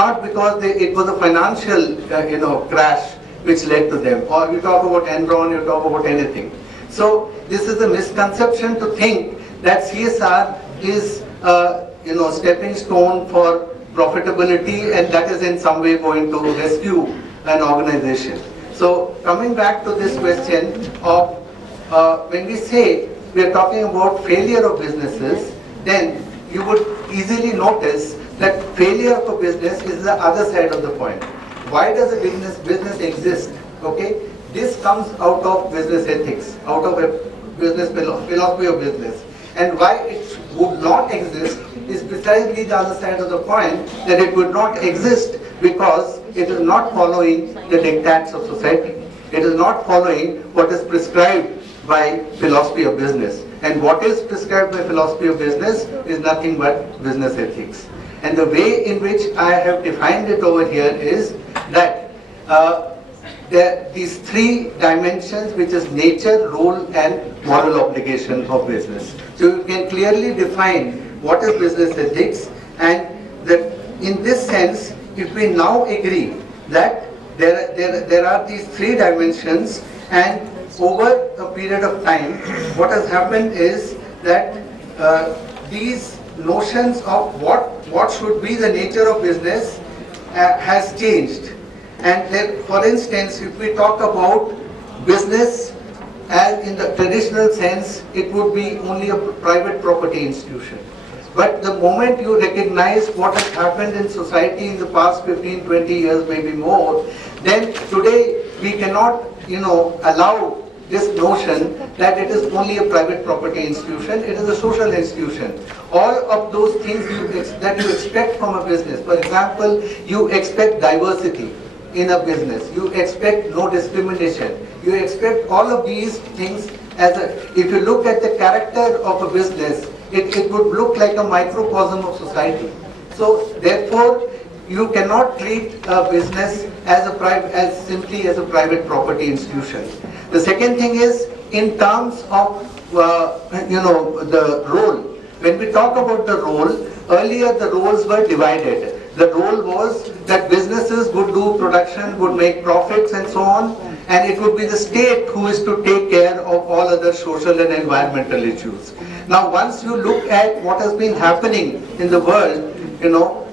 not because it was a financial crash which led to them, or you talk about Enron, you talk about anything. So this is a misconception to think that CSR is stepping stone for profitability, and that is in some way going to rescue an organization. So coming back to this question of when we say we are talking about failure of businesses, then you would easily notice that failure of a business is the other side of the point. Why does a business exist? Okay, this comes out of business ethics, out of a business philosophy of business. And why it would not exist is precisely the other side of the point, that it would not exist because it is not following the dictats of society. It is not following what is prescribed by philosophy of business. And what is prescribed by philosophy of business is nothing but business ethics. And the way in which I have defined it over here is that these three dimensions, which is nature, role, and moral obligation of business. So you can clearly define what is business ethics, and that in this sense, if we now agree that there are these three dimensions, and over a period of time, what has happened is that these notions of what should be the nature of business has changed. And then, for instance, if we talk about business as in the traditional sense, it would be only a private property institution. But the moment you recognize what has happened in society in the past 15, 20 years, maybe more, then today we cannot, allow this notion that it is only a private property institution, it is a social institution. All of those things that you expect from a business, for example, you expect diversity in a business, you expect no discrimination, you expect all of these things if you look at the character of a business, it would look like a microcosm of society. So therefore, you cannot treat a business as simply as a private property institution. The second thing is in terms of the role. When we talk about the role, earlier the roles were divided. The role was that businesses would do production, would make profits and so on, and it would be the state who is to take care of all other social and environmental issues. Now once you look at what has been happening in the world,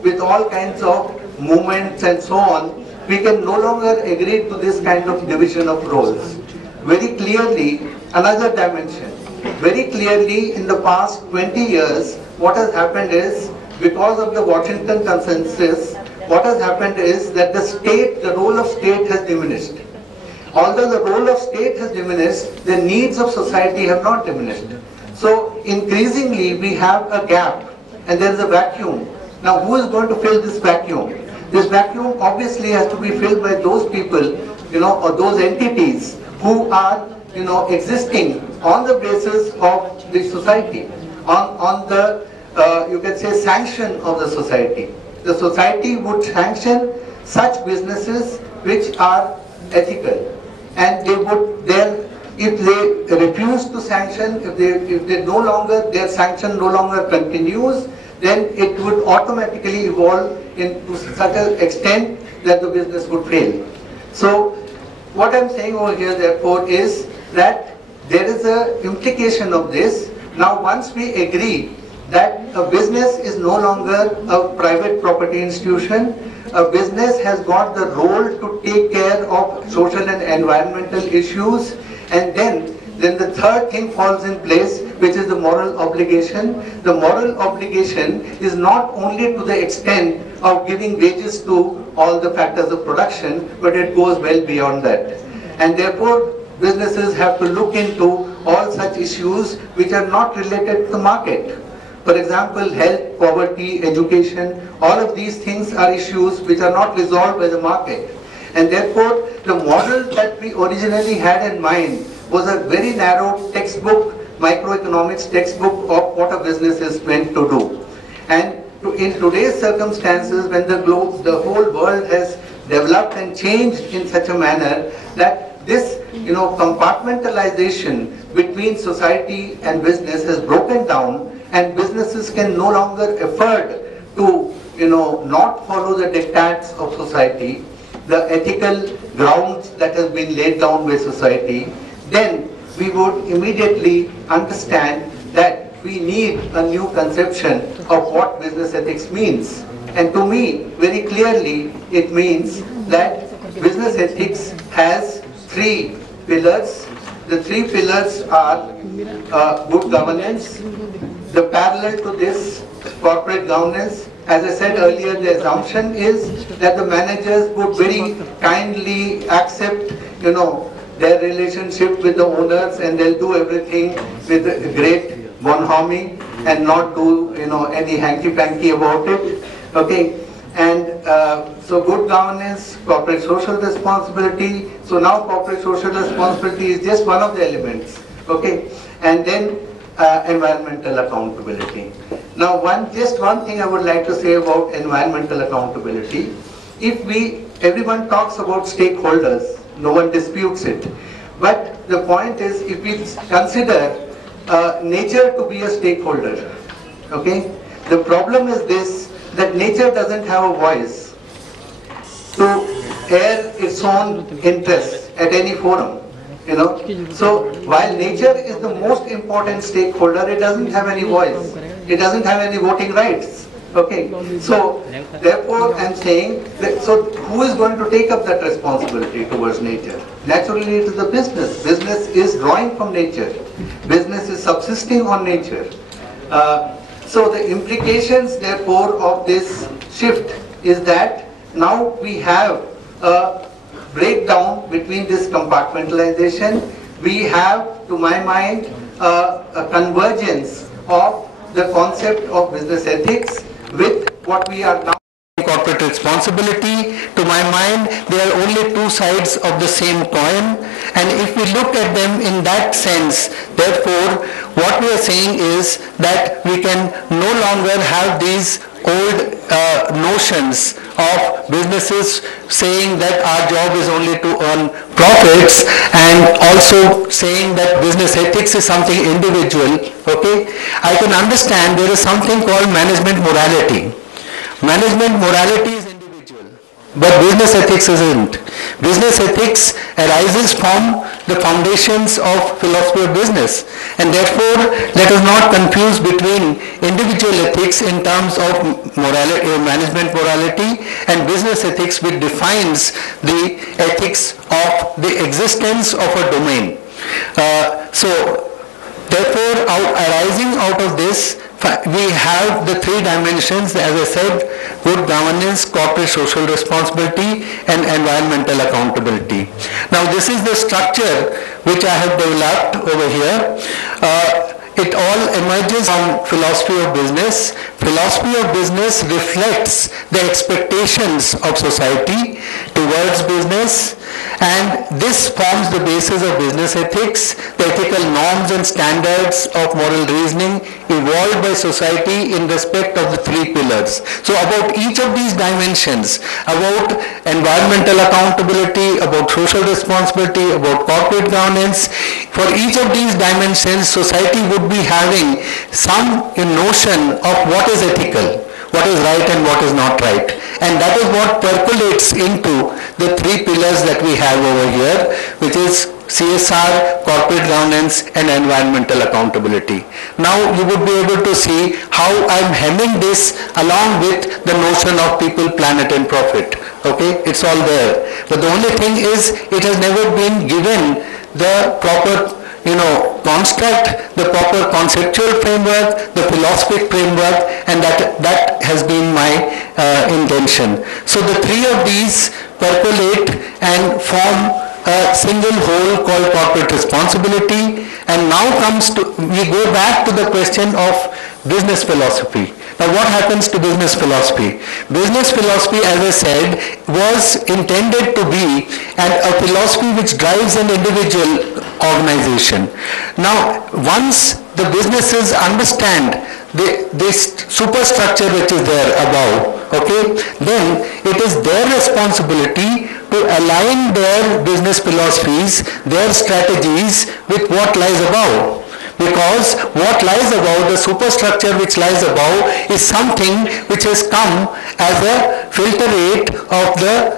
with all kinds of movements and so on, we can no longer agree to this kind of division of roles. Very clearly, another dimension. Very clearly in the past 20 years, what has happened is, because of the Washington Consensus, what has happened is that the role of state has diminished. Although the role of state has diminished, the needs of society have not diminished. So increasingly we have a gap and there is a vacuum. Now who is going to fill this vacuum? This vacuum obviously has to be filled by those people, or those entities who are, existing on the basis of the society, on the you can say sanction of the society. The society would sanction such businesses which are ethical, and they would then, if they refuse to sanction, if their sanction no longer continues, then it would automatically evolve into such an extent that the business would fail. So what I'm saying over here therefore is that there is an implication of this. Now once we agree that a business is no longer a private property institution, a business has got the role to take care of social and environmental issues, and then the third thing falls in place, which is the moral obligation. The moral obligation is not only to the extent of giving wages to all the factors of production, but it goes well beyond that. And therefore, businesses have to look into all such issues which are not related to the market. For example, health, poverty, education, all of these things are issues which are not resolved by the market. And therefore, the model that we originally had in mind was a very narrow textbook, microeconomics textbook of what a business is meant to do. And in today's circumstances, when the whole world has developed and changed in such a manner that this compartmentalization between society and business has broken down, and businesses can no longer afford to not follow the diktats of society, the ethical grounds that has been laid down by society, then we would immediately understand that we need a new conception of what business ethics means. And to me, very clearly, it means that business ethics has three pillars. The three pillars are good governance, the parallel to this, corporate governance. As I said earlier, the assumption is that the managers would very kindly accept, their relationship with the owners, and they'll do everything with great bonhomie and not do, any hanky-panky about it. Okay, and so good governance, corporate social responsibility. So now corporate social responsibility is just one of the elements. Okay, and then environmental accountability. Now, just one thing I would like to say about environmental accountability. Everyone talks about stakeholders, no one disputes it. But the point is, if we consider nature to be a stakeholder, okay, the problem is this, that nature doesn't have a voice to air its own interests at any forum. So while nature is the most important stakeholder, it doesn't have any voice. It doesn't have any voting rights. Okay. So therefore, I'm saying that, so who is going to take up that responsibility towards nature? Naturally, it is the business. Business is drawing from nature. Business is subsisting on nature. So the implications, therefore, of this shift is that now we have a breakdown between this compartmentalization. We have, to my mind, a convergence of the concept of business ethics with what we are now corporate responsibility. To my mind, they are only two sides of the same coin, and if we look at them in that sense, therefore, what we are saying is that we can no longer have these old notions of businesses saying that our job is only to earn profits, and also saying that business ethics is something individual. Okay, I can understand there is something called management morality. Management morality is individual, but business ethics isn't. Business ethics arises from the foundations of philosophy of business, and therefore let us not confuse between individual ethics in terms of morality, management morality, and business ethics, which defines the ethics of the existence of a domain. So therefore, arising out of this, we have the three dimensions, as I said, good governance, corporate social responsibility, and environmental accountability. Now, this is the structure which I have developed over here. It all emerges from philosophy of business. Philosophy of business reflects the expectations of society towards business, and this forms the basis of business ethics. The ethical norms and standards of moral reasoning evolved by society in respect of the three pillars. So about each of these dimensions, about environmental accountability, about social responsibility, about corporate governance, for each of these dimensions, society would be having some notion of what is ethical, what is right and what is not right. And that is what percolates into the three pillars that we have over here, which is CSR, corporate governance, and environmental accountability. Now you would be able to see how I'm hemming this along with the notion of people, planet, and profit. Okay, it's all there. But the only thing is, it has never been given the proper construct, the proper conceptual framework, the philosophic framework, and that has been my intention. So the three of these percolate and form a single whole called corporate responsibility. And now we go back to the question of business philosophy. Now what happens to business philosophy? Business philosophy, as I said, was intended to be a philosophy which drives an individual organization. Now once the businesses understand this superstructure which is there above, okay, then it is their responsibility to align their business philosophies, their strategies with what lies above. because what lies above, the superstructure which lies above, is something which has come as a filtrate of the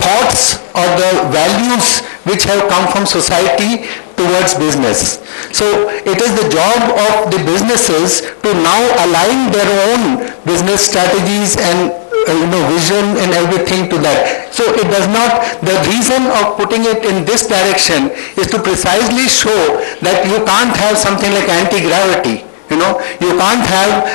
thoughts or the values which have come from society towards business. So it is the job of the businesses to now align their own business strategies and vision and everything to that. So it does not, the reason of putting it in this direction is to precisely show that you can't have something like anti-gravity. You can't have,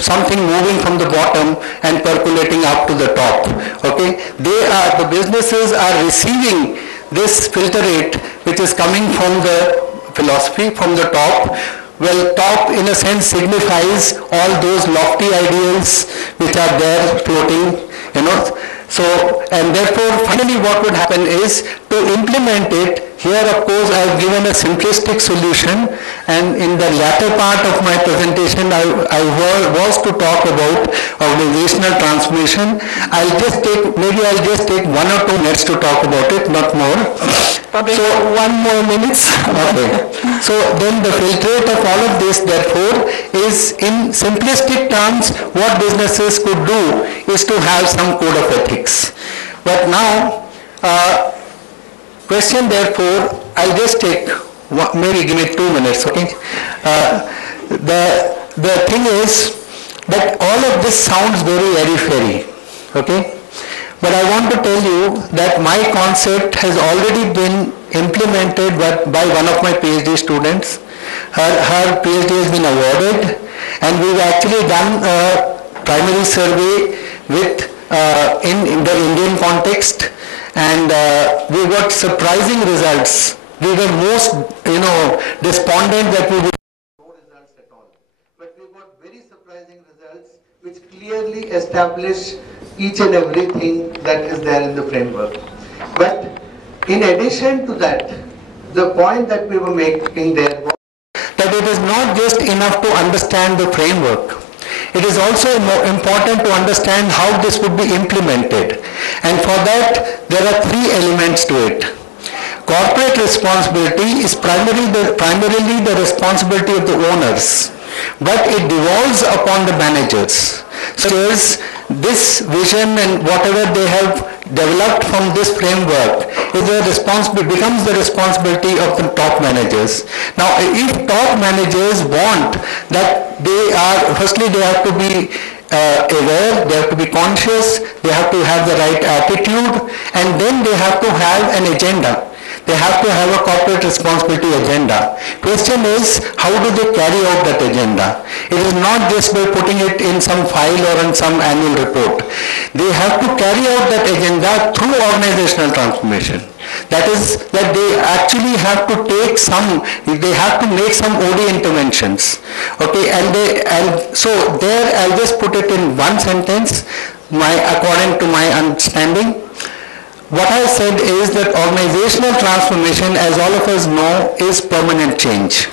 something moving from the bottom and percolating up to the top. Okay, the businesses are receiving this filtrate which is coming from the philosophy, from the top. Well, top in a sense signifies all those lofty ideals which are there floating, So, and therefore, finally what would happen is to implement it. Here, of course, I have given a simplistic solution, and in the latter part of my presentation, I was to talk about organizational transformation. I'll just take 1 or 2 minutes to talk about it, not more. Okay. So 1 more minute. Okay. So then the filtrate of all of this, therefore, is in simplistic terms, what businesses could do is to have some code of ethics. But now, question therefore, I'll just take, maybe give me 2 minutes, okay? The thing is that all of this sounds very airy-fairy, okay? But I want to tell you that my concept has already been implemented by one of my PhD students. Her PhD has been awarded, and we've actually done a primary survey with in the Indian context, and we got surprising results. We were most, despondent that we would no results at all. But we got very surprising results which clearly establish each and everything that is there in the framework. But in addition to that, the point that we were making there was that it is not just enough to understand the framework. It is also important to understand how this would be implemented. And for that, there are 3 elements to it. Corporate responsibility is primarily the responsibility of the owners, but it devolves upon the managers. So this vision and whatever they have developed from this framework becomes the responsibility of the top managers. Now, if top managers want that firstly they have to be aware, they have to be conscious, they have to have the right attitude, and then they have to have an agenda. They have to have a corporate responsibility agenda. Question is, how do they carry out that agenda? It is not just by putting it in some file or in some annual report. They have to carry out that agenda through organizational transformation. That is, that they actually have to make some OD interventions. Okay, and so there I'll just put it in 1 sentence, according to my understanding. What I said is that organizational transformation, as all of us know, is permanent change.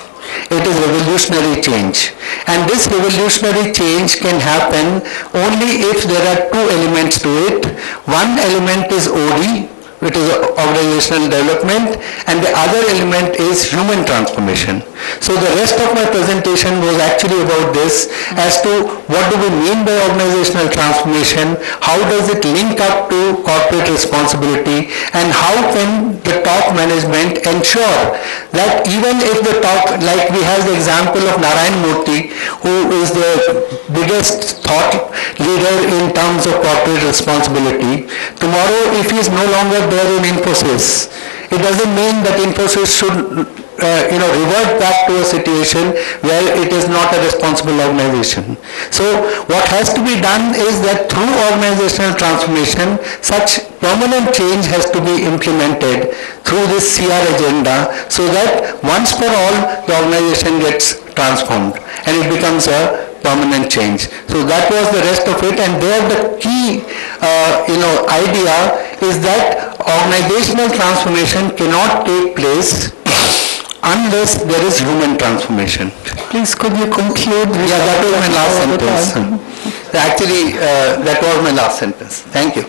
It is revolutionary change. And this revolutionary change can happen only if there are 2 elements to it. One element is OD, which is organizational development, and the other element is human transformation. So the rest of my presentation was actually about this, as to what do we mean by organizational transformation, how does it link up to corporate responsibility, and how can the top management ensure that even if the top, like we have the example of Narayan Murthy, who is the biggest thought leader in terms of corporate responsibility, tomorrow if he is no longer there in Infosys, it doesn't mean that Infosys should revert back to a situation where it is not a responsible organization. So what has to be done is that through organizational transformation, such permanent change has to be implemented through this CR agenda, so that once for all the organization gets transformed and it becomes a permanent change. So that was the rest of it, and there the key idea is that organizational transformation cannot take place unless there is human transformation. Please, could you conclude? Yeah, that was my last sentence. Actually, that was my last sentence. Thank you.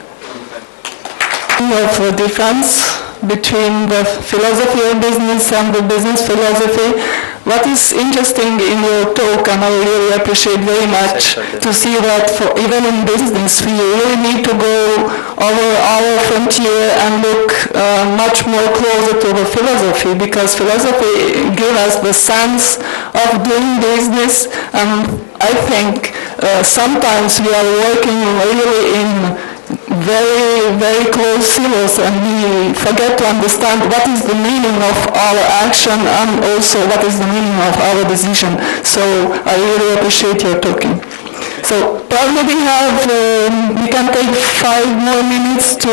Of difference. between the philosophy of business and the business philosophy. What is interesting in your talk, and I really appreciate very much to see that for even in business, we really need to go over our frontier and look much more closer to the philosophy, because philosophy gives us the sense of doing business, and I think sometimes we are working really in very, very close silos, and we forget to understand what is the meaning of our action and also what is the meaning of our decision. So I really appreciate your talking. So probably we can take 5 more minutes to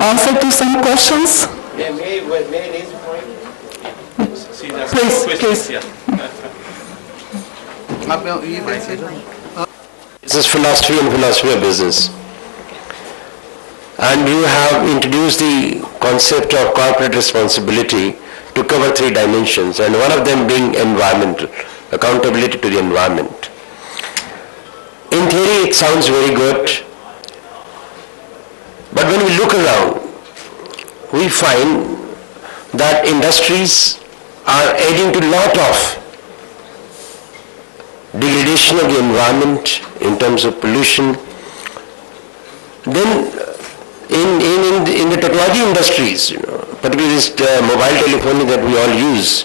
answer to some questions. May I raise a point? Please. This is philosophy and philosophy of business. And you have introduced the concept of corporate responsibility to cover 3 dimensions, and one of them being environmental, accountability to the environment. In theory, it sounds very good, but when we look around, we find that industries are adding to a lot of degradation of the environment in terms of pollution. Then in the technology industries, particularly this mobile telephony that we all use,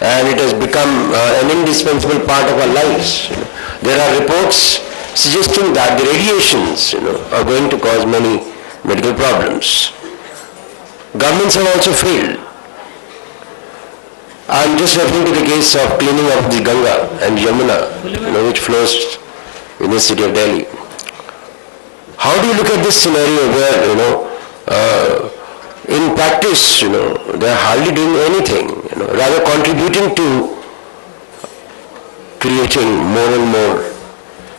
and it has become an indispensable part of our lives. There are reports suggesting that the radiations, are going to cause many medical problems. Governments have also failed. I'm just referring to the case of cleaning up the Ganga and Yamuna, which flows in the city of Delhi. How do you look at this scenario where, in practice, they are hardly doing anything, rather contributing to creating more and more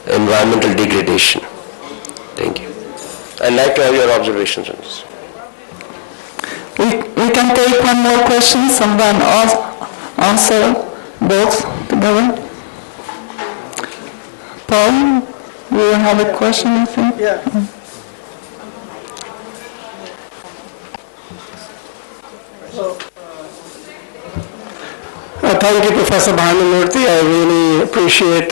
environmental degradation? Thank you. I'd like to have your observations on this. We can take one more question and then answer both together. Paul, you have a question, I think? Yeah. Thank you, Professor Bhanumurthy. I really appreciate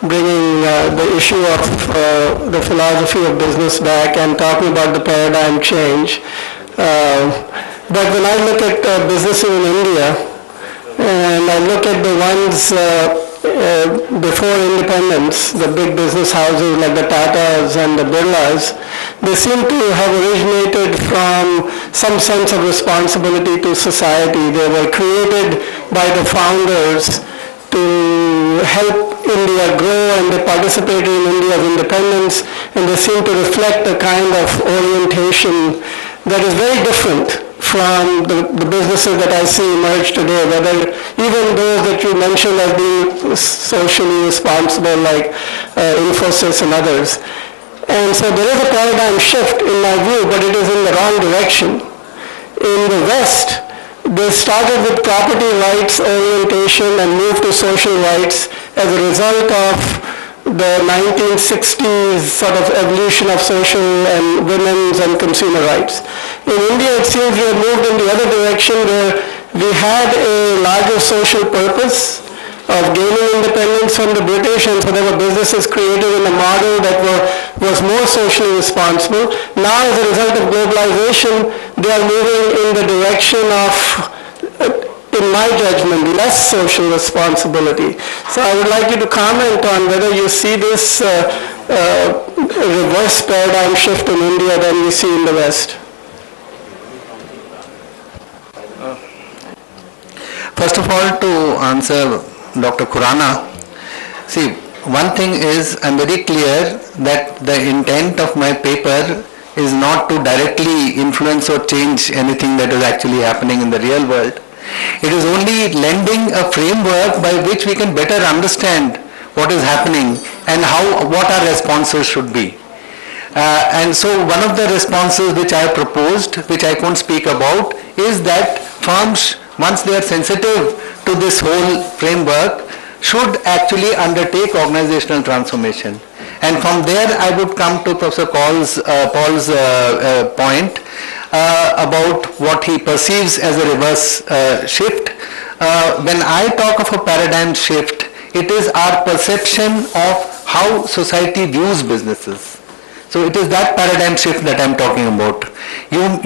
bringing the issue of the philosophy of business back and talking about the paradigm change. But when I look at businesses in India, and I look at the ones before independence, the big business houses like the Tatas and the Birlas, they seem to have originated from some sense of responsibility to society. They were created by the founders to help India grow, and they participated in India's independence, and they seem to reflect a kind of orientation that is very different from the businesses that I see emerge today, whether even those that you mentioned as being socially responsible, like Infosys and others. And so there is a paradigm shift in my view, but it is in the wrong direction. In the West, they started with property rights orientation and moved to social rights as a result of the 1960s sort of evolution of social and women's and consumer rights. In India, it seems we have moved in the other direction, where we had a larger social purpose of gaining independence from the British, and so there were businesses created in a model that was more socially responsible. Now, as a result of globalization, they are moving in the direction of, in my judgment, less social responsibility. So I would like you to comment on whether you see this reverse paradigm shift in India than we see in the West. First of all, to answer Dr. Khurana, see, one thing is, I'm very clear that the intent of my paper is not to directly influence or change anything that is actually happening in the real world. It is only lending a framework by which we can better understand what is happening and what our responses should be. And so one of the responses which I have proposed, which I can't speak about, is that firms, once they are sensitive to this whole framework, should actually undertake organizational transformation. And from there I would come to Professor Paul's point. about what he perceives as a reverse shift. When I talk of a paradigm shift, it is our perception of how society views businesses. So it is that paradigm shift that I am talking about.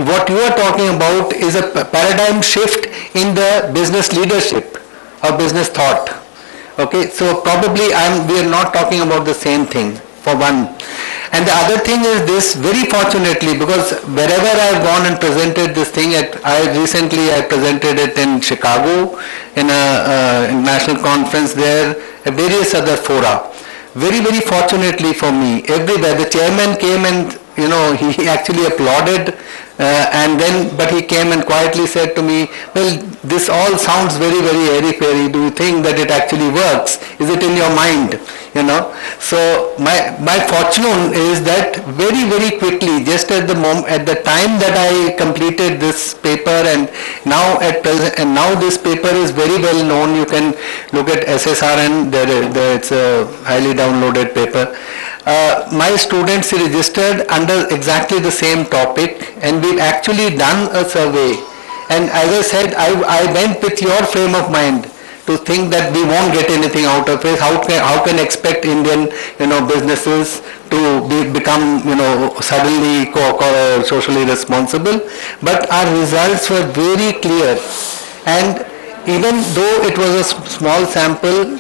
What you are talking about is a paradigm shift in the business leadership or business thought. Okay, so probably we are not talking about the same thing, for one. And the other thing is this, very fortunately, because wherever I have gone and presented this thing, I presented it in Chicago, in a international conference there, at various other fora. Very, very fortunately for me, everywhere, the chairman came and, he actually applauded, but he came and quietly said to me, well, this all sounds very, very airy-fairy. Do you think that it actually works? Is it in your mind? So my fortune is that very, very quickly, just at the time that I completed this paper, and now this paper is very well known. You can look at SSRN. It's a highly downloaded paper. My students registered under exactly the same topic, and we've actually done a survey. And as I said, I went with your frame of mind to think that we won't get anything out of it. How can expect Indian businesses to become suddenly socially responsible? But our results were very clear, and even though it was a small sample,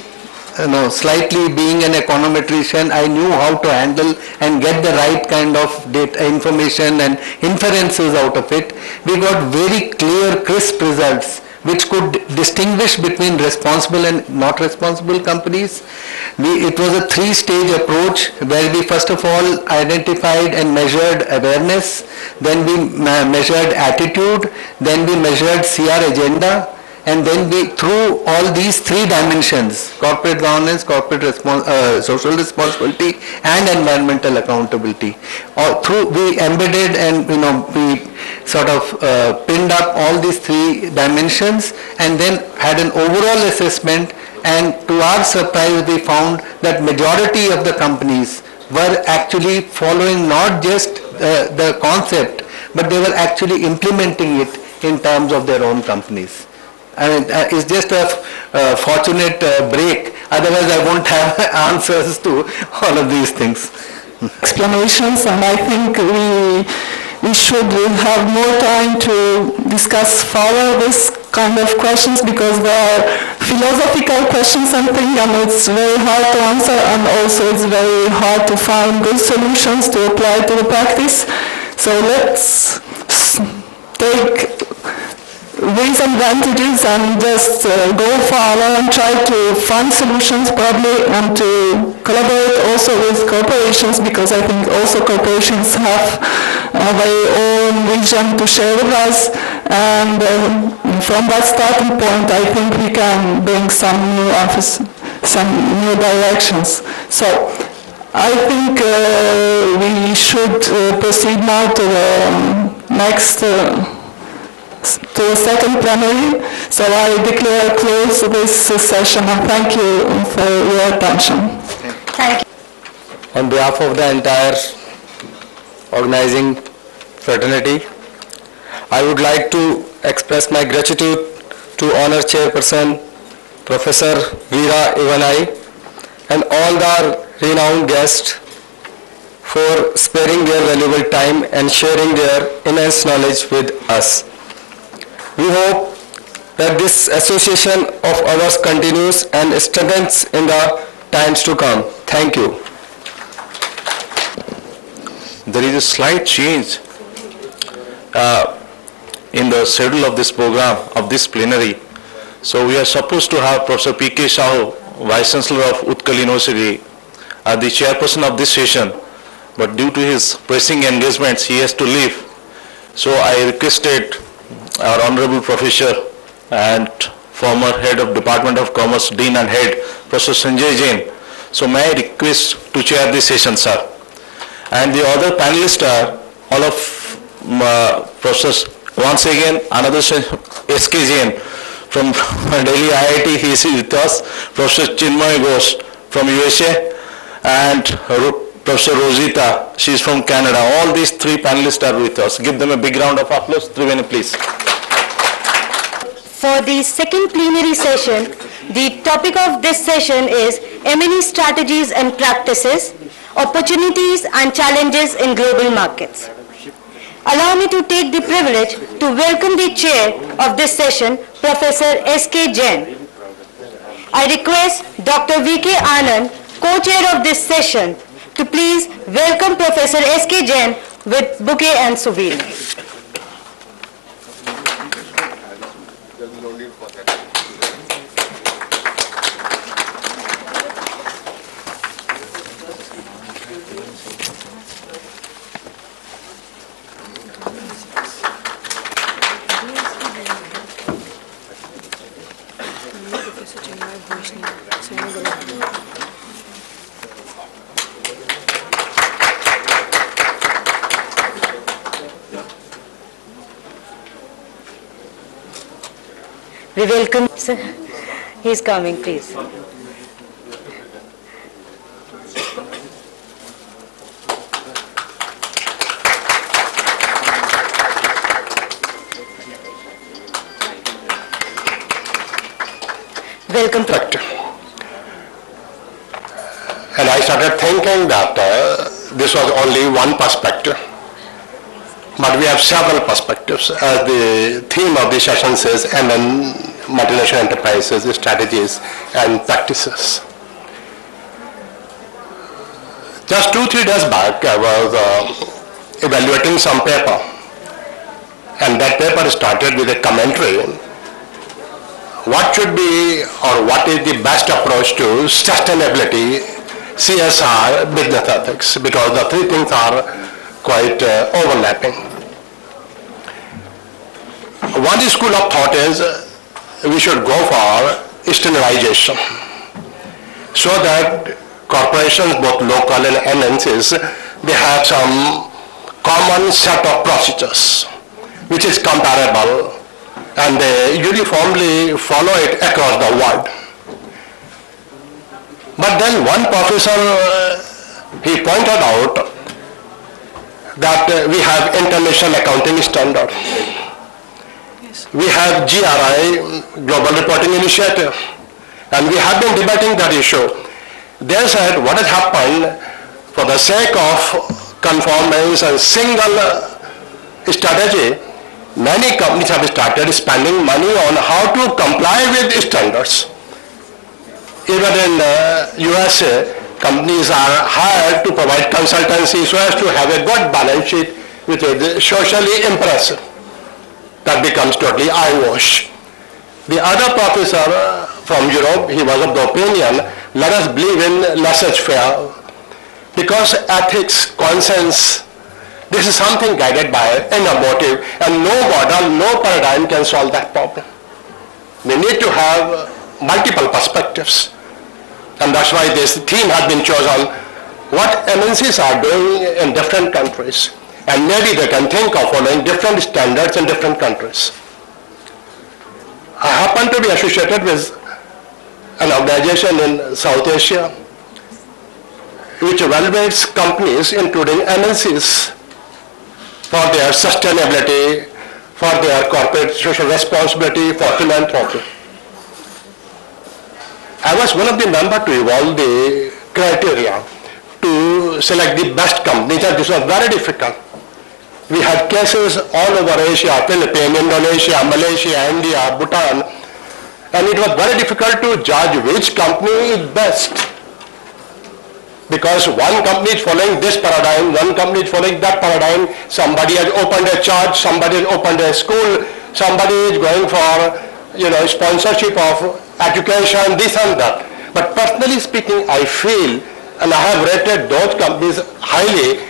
slightly being an econometrician, I knew how to handle and get the right kind of data, information and inferences out of it. We got very clear, crisp results which could distinguish between responsible and not responsible companies. It was a three-stage approach where we first of all identified and measured awareness, then we measured attitude, then we measured CR agenda, and then through all these three dimensions, corporate governance, social responsibility, and environmental accountability, we embedded and we sort of pinned up all these three dimensions, and then had an overall assessment. And to our surprise, we found that majority of the companies were actually following not just the concept, but they were actually implementing it in terms of their own companies. I mean, it's just a fortunate break. Otherwise, I won't have answers to all of these things. Explanations, and I think we should have more time to discuss further this kind of questions, because there are philosophical questions and things, and it's very hard to answer, and also it's very hard to find good solutions to apply to the practice. So let's take these advantages and just go further and try to find solutions probably, and to collaborate also with corporations, because I think also corporations have their own vision to share with us, and from that starting point I think we can bring some new office, some new directions. So I think we should proceed now to the next to the second plenary. So I declare close this session, and thank you for your attention. Thank you. On behalf of the entire organizing fraternity, I would like to express my gratitude to Honor Chairperson Professor Veera Ivanai and all the renowned guests for sparing their valuable time and sharing their immense knowledge with us. We hope that this association of ours continues and strengthens in the times to come. Thank you. There is a slight change in the schedule of this program, of this plenary. So we are supposed to have Professor P.K. Sahu, Vice Chancellor of Utkal University, as the chairperson of this session, but due to his pressing engagements, he has to leave. So I requested our Honorable Professor and former Head of Department of Commerce, Dean and Head, Professor Sanjay Jain. So may I request to chair this session, sir. And the other panelists are all of professors. Once again, another S.K. Jain from Delhi IIT, he is with us. Professor Chinmay Ghosh from USA, and Professor Rosita, she's from Canada. All these three panelists are with us. Give them a big round of applause. Triveni, please. For the second plenary session, the topic of this session is M&E strategies and practices, opportunities and challenges in global markets. Allow me to take the privilege to welcome the chair of this session, Professor S.K. Jain. I request Dr. V.K. Anand, co-chair of this session, to please welcome Professor S.K. Jain with bouquet and souvenir. We welcome, sir. He's coming, please. Welcome to. And I started thinking that this was only one perspective. But we have several perspectives. As the theme of the session says, MN, multinational enterprises, strategies and practices. Just 2-3 days back, I was evaluating some paper. And that paper started with a commentary. What should be or what is the best approach to sustainability, CSR, business ethics, because the three things are quite overlapping. One school of thought is we should go for standardization so that corporations, both local and MNCs, they have some common set of procedures which is comparable and they uniformly follow it across the world. But then one professor, he pointed out that we have international accounting standard. We have GRI, Global Reporting Initiative, and we have been debating that issue. They said what has happened for the sake of conformance and single strategy, many companies have started spending money on how to comply with standards. Even in USA, companies are hired to provide consultancy so as to have a good balance sheet which is socially impressive. That becomes totally eyewash. The other professor from Europe, he was of the opinion, let us believe in laissez-faire, because ethics, conscience, this is something guided by inner motive, and no model, no paradigm can solve that problem. We need to have multiple perspectives, and that's why this theme has been chosen, what MNCs are doing in different countries. And maybe they can think of following different standards in different countries. I happen to be associated with an organization in South Asia which evaluates companies, including MNCs, for their sustainability, for their corporate social responsibility, for philanthropy. I was one of the members to evolve the criteria to select the best companies, and this was very difficult. We had cases all over Asia, Philippines, Indonesia, Malaysia, India, Bhutan, and it was very difficult to judge which company is best. Because one company is following this paradigm, one company is following that paradigm, somebody has opened a church, somebody has opened a school, somebody is going for, sponsorship of education, this and that. But personally speaking, I feel, and I have rated those companies highly,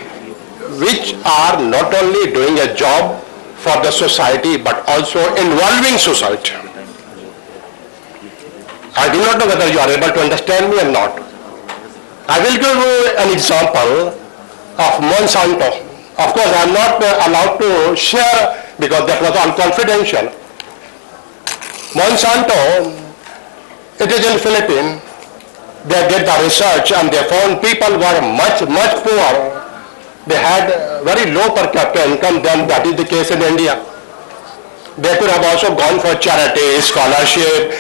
which are not only doing a job for the society, but also involving society. I do not know whether you are able to understand me or not. I will give you an example of Monsanto. Of course, I am not allowed to share because that was all confidential. Monsanto, it is in Philippines, they did the research and they found people were much poor. They had very low per capita income than that is the case in India. They could have also gone for charity, scholarship,